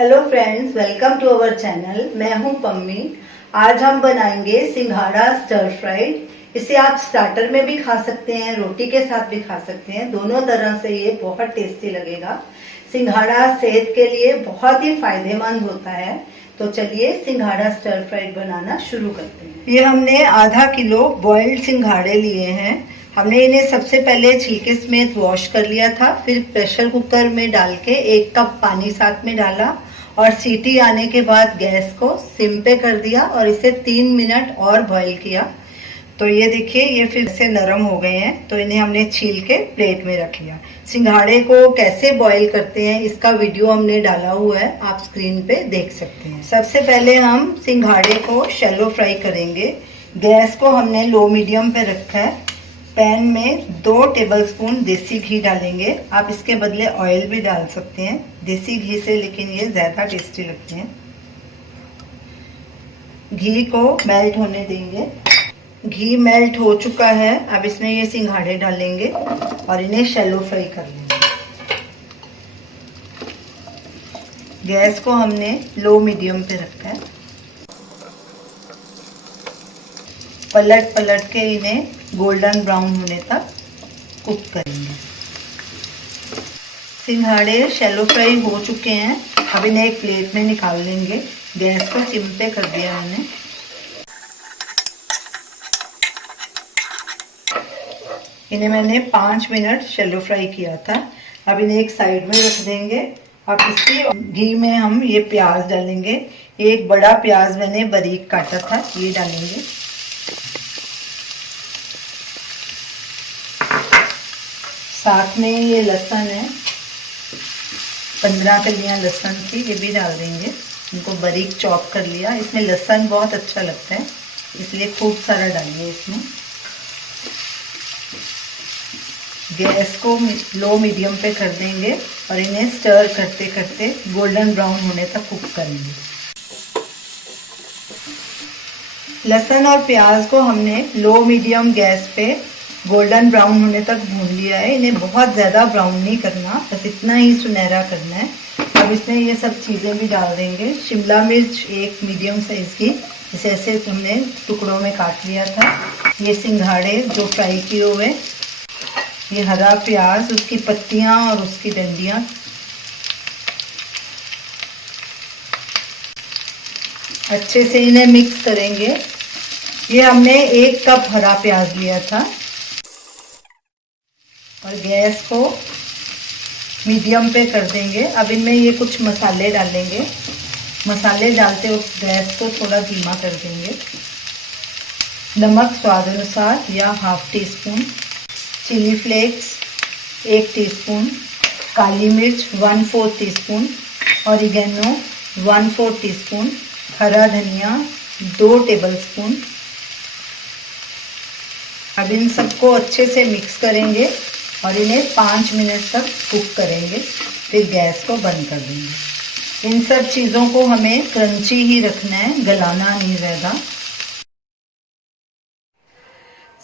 Hello friends, welcome to our channel. मैं हूं पम्मी। आज हम बनाएंगे सिंघाड़ा स्टर फ्राइड। इसे आप स्टार्टर में भी खा सकते हैं, रोटी के साथ भी खा सकते हैं। दोनों तरह से ये बहुत टेस्टी लगेगा। सिंघाड़ा सेहत के लिए बहुत ही फायदेमंद होता है। तो चलिए सिंघाड़ा स्टर फ्राइड बनाना शुरू करते हैं। ये हमने आधा किलो बॉइल्ड सिंघाड़े लिए हैं। हमने इन्हें सबसे पहले छिलके समेत वॉश कर लिया था, फिर प्रेशर कुकर में डाल के 1 कप पानी साथ में डाला और सीटी आने के बाद गैस को सिम पे कर दिया और इसे 3 मिनट और बॉईल किया। तो ये देखिए, ये फिर से नरम हो गए हैं। तो इन्हें हमने छील के प्लेट में रख लिया। सिंघाड़े को कैसे बॉईल करते हैं इसका वीडियो हमने डाला हुआ है, आप स्क्रीन पे देख सकते हैं। सबसे पहले हम सिंघाड़े को शैलो फ्राई करेंगे। गैस को हमने लो मीडियम पे रखा है। पैन में 2 टेबलस्पून देसी घी डालेंगे। आप इसके बदले ऑयल भी डाल सकते हैं देसी घी से, लेकिन ये ज़्यादा टेस्टी लगते हैं। घी को मेल्ट होने देंगे। घी मेल्ट हो चुका है। अब इसमें ये सिंघाड़े डालेंगे और इन्हें शैलो फ्राई कर लेंगे। गैस को हमने लो मीडियम पे रखा है। पलट पलट के इन्हें गोल्डन ब्राउन होने तक कुक करेंगे। सिंघाड़े शैलो फ्राई हो चुके हैं। अब इन्हें एक प्लेट में निकाल लेंगे। गैस को सिम पे कर दिया हमने। इन्हें मैंने 5 मिनट शैलो फ्राई किया था। अब इन्हें एक साइड में रख देंगे। अब इसी घी में हम ये प्याज डालेंगे। एक बड़ा प्याज मैंने बारीक काटा था, ये डालेंगे। साथ में ये लहसुन है, 15 कलियां लहसुन की, ये भी डाल देंगे। इनको बारीक चॉप कर लिया। इसमें लहसुन बहुत अच्छा लगता है, इसलिए खूब सारा डालिए इसमें। गैस को लो मीडियम पे कर देंगे और इन्हें स्टर करते करते गोल्डन ब्राउन होने तक कुक करेंगे। लहसुन और प्याज को हमने लो मीडियम गैस पे गोल्डन ब्राउन होने तक भून लिया है। इन्हें बहुत ज़्यादा ब्राउन नहीं करना, बस इतना ही सुनहरा करना है। अब इसमें ये सब चीज़ें भी डाल देंगे। शिमला मिर्च 1 मीडियम साइज़ की, इसे ऐसे हमने टुकड़ों में काट लिया था। ये सिंघाड़े जो फ्राई किए हुए, ये हरा प्याज, उसकी पत्तियां और उसकी डंडियां, अच्छे से इन्हें मिक्स करेंगे। ये हमने 1 कप हरा प्याज लिया था और गैस को मीडियम पे कर देंगे। अब इनमें ये कुछ मसाले डालेंगे। मसाले डालते वक्त गैस को थोड़ा धीमा कर देंगे। नमक स्वाद अनुसार या ½ टीस्पून, चिली फ्लेक्स 1 टीस्पून, काली मिर्च 1/4 टीस्पून, ऑरिगेनो 1/4 टीस्पून, हरा धनिया 2 टेबलस्पून। अब इन सबको अच्छे से मिक्स करेंगे और इन्हें 5 मिनट तक कुक करेंगे, फिर गैस को बंद कर देंगे। इन सब चीज़ों को हमें क्रंची ही रखना है, गलाना नहीं ज़्यादा।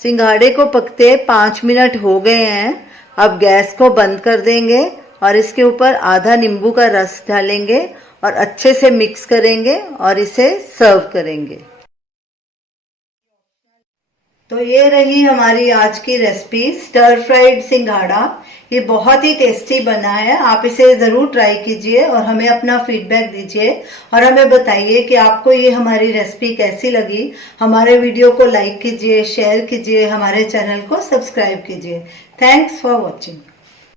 सिंघाड़े को पकते 5 मिनट हो गए हैं। अब गैस को बंद कर देंगे और इसके ऊपर आधा नींबू का रस डालेंगे और अच्छे से मिक्स करेंगे और इसे सर्व करेंगे। तो ये रही हमारी आज की रेसिपी, स्टर फ्राइड सिंघाड़ा। ये बहुत ही टेस्टी बना है। आप इसे ज़रूर ट्राई कीजिए और हमें अपना फीडबैक दीजिए और हमें बताइए कि आपको ये हमारी रेसिपी कैसी लगी। हमारे वीडियो को लाइक कीजिए, शेयर कीजिए, हमारे चैनल को सब्सक्राइब कीजिए। Thanks for watching.